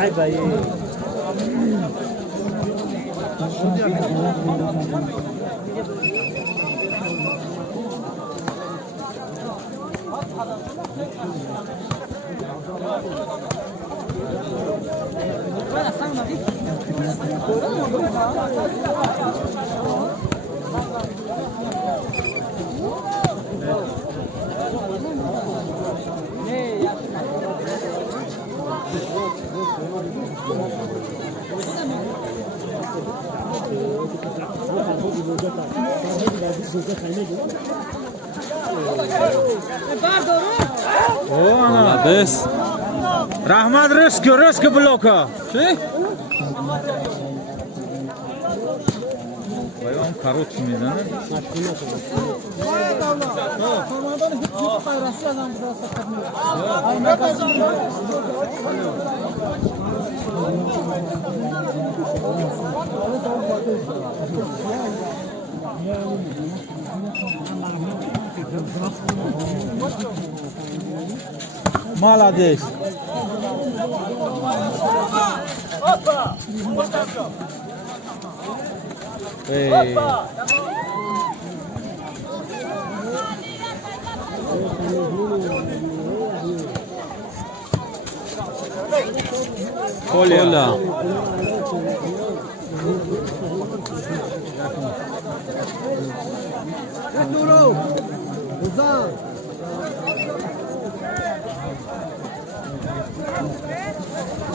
Ay भाई Молодец. Rahmat Rıskı bloka. Şey? Vay on karot mıydı? Молодец. Ey. Kola.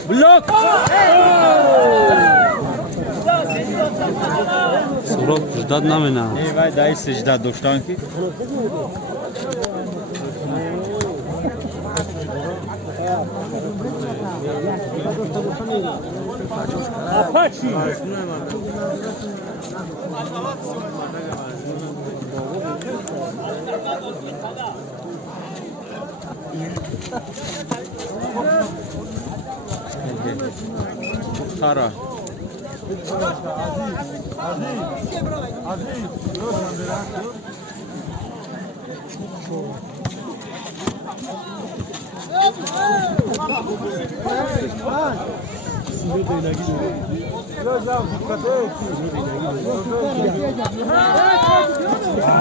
Blok. Сурок ждать намена. Не, вай, дай се ждать до штанки. Апачи. Tara.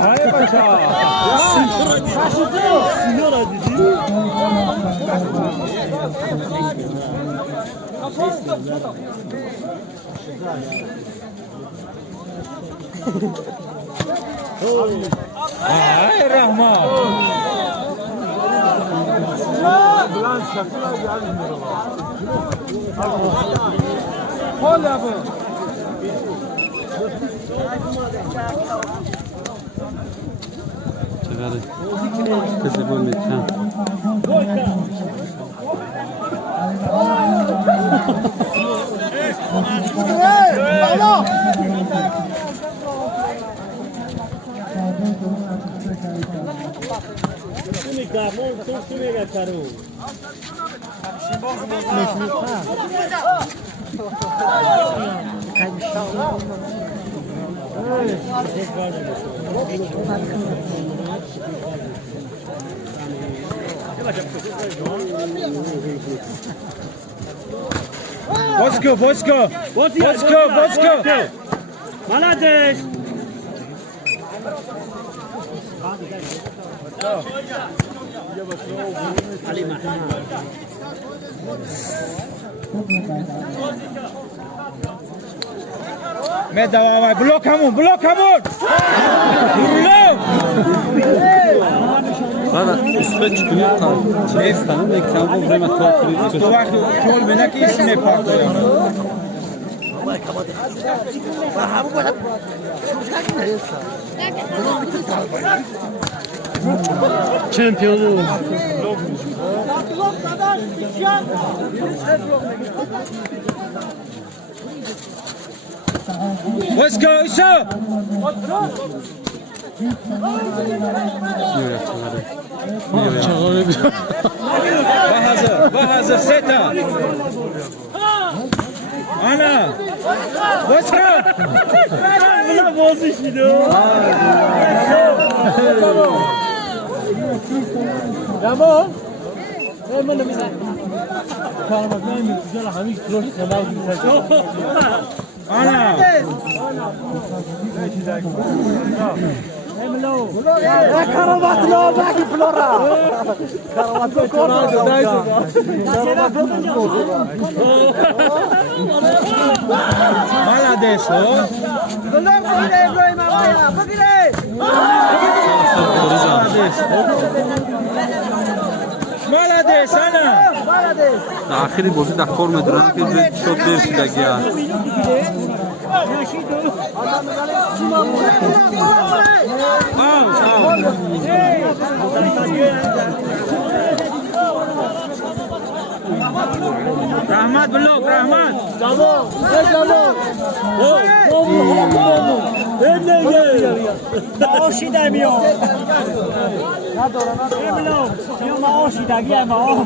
Hayır paşa. Signora dedi. Ay Rahman. Ulan şakılar gelmiyor. Kol yapın. Çeviri. Kızı bu mekan. Bosko. Молодец. Me davay, blok hamon. Bana üstüne çıkıyor tam. Çeyistan'ın ekranı bu vreme tuhaf To vakt kol bena ki isme patlıyor. Şampiyonu. Let's go, Isa. Bahazır, seta. Ana. Let's go. Buna bozuştu. Tamam. Ana. Молодец, о. Молодец, Ana. در آخری بازی در کار میدارن که به شد دیر شدگی هست رحمت بلوک رحمت معاشی در میاد یا معاشی دگی ما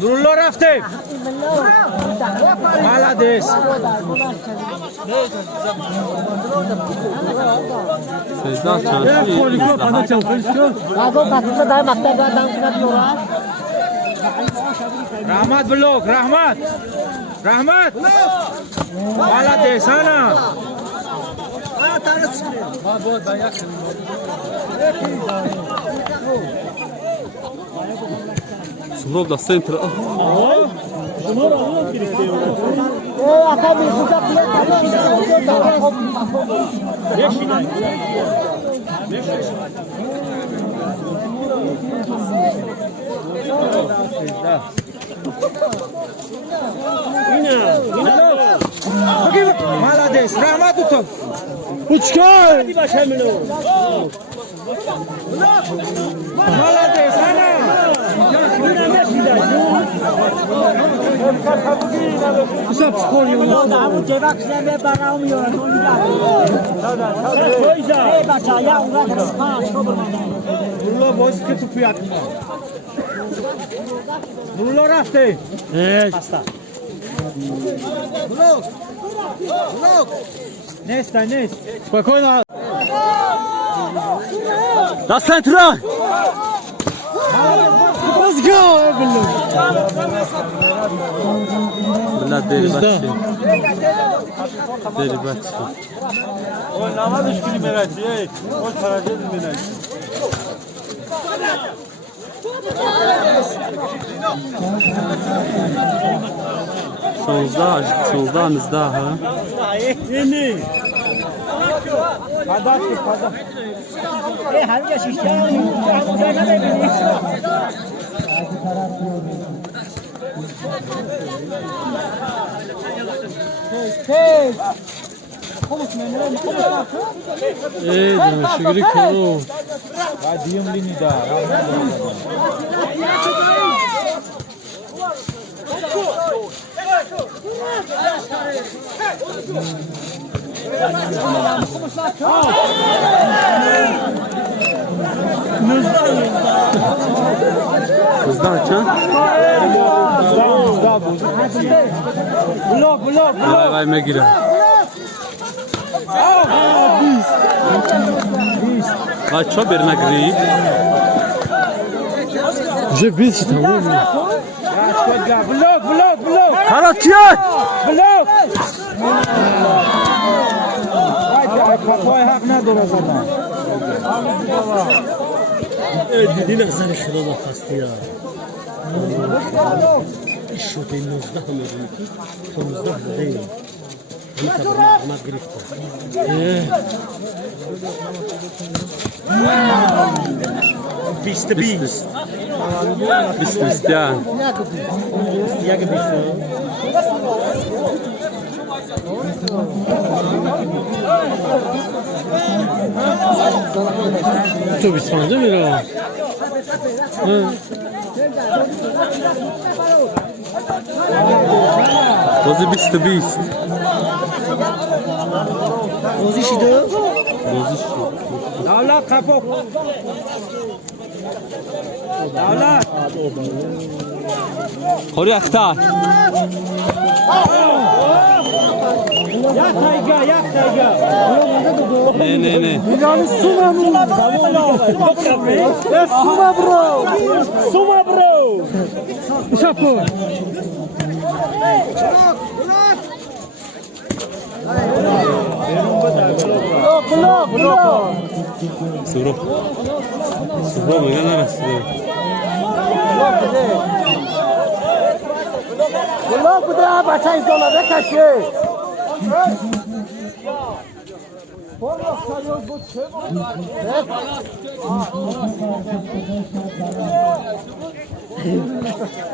نورالله رفته молодец 13 چند رحمت بلوک رحمت رحمت молодец Ana سهراب در سنتر молодец رحمت تو Uçkar! молодец Ana Hesap çıkarıyor. نورالله باعث که تو پیاد نورالله رفته Evet. نیست نیست Spokojno. در سنتر Let's go! بلد دیر بچه دیر بچه شانزده نزده ها Yeni. Şükür kuru. قدیم لینیدا نزده چند؟ بلوک بلوک وای وای میگیره بچه ها برنگری Że bić tam mówi. بلوک بلوک بلوک خلاصیت بلوک پای حق نداره زدن Dedin sen şuna bak hastı ya. İş yok elinizde hamurun ki. Sonumuzda değil. Bunu tabii ama grifte. Biste bist. بیست یا Jak biste? To bismanda mı ya? بازی بیست Ozi şido. بازی شد دولت خفاف دولت خوری اختار یک تایگا یک تایگا نه میلیون سومه سوما برو شاپو سورو میگه نرسیده بلا بوده بچه این دولا بکشه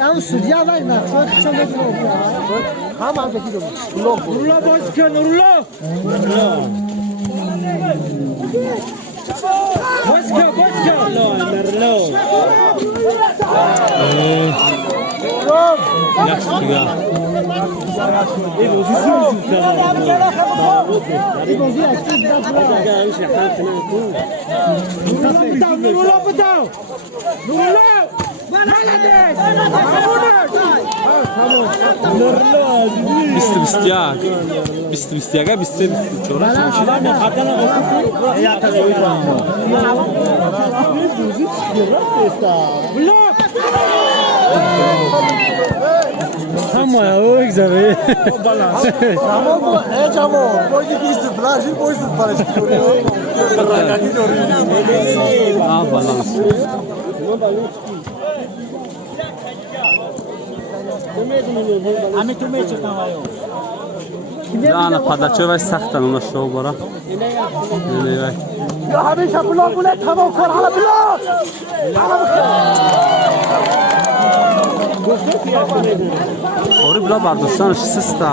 اون سودیا وای مخصوص چون بدون هم هم بگیرم نورولا باز کن نورولا باز کن نورولا yaxshi دیگه نورولا بدو نورولا بلدش بیست بیست یک بیست همه او بگذاره balans همه تو میچه آیو ana padachovaj saxtan ona show bora ne یا همیشه بلا بوله تمام کن حالا بلا ori bila bardostan sista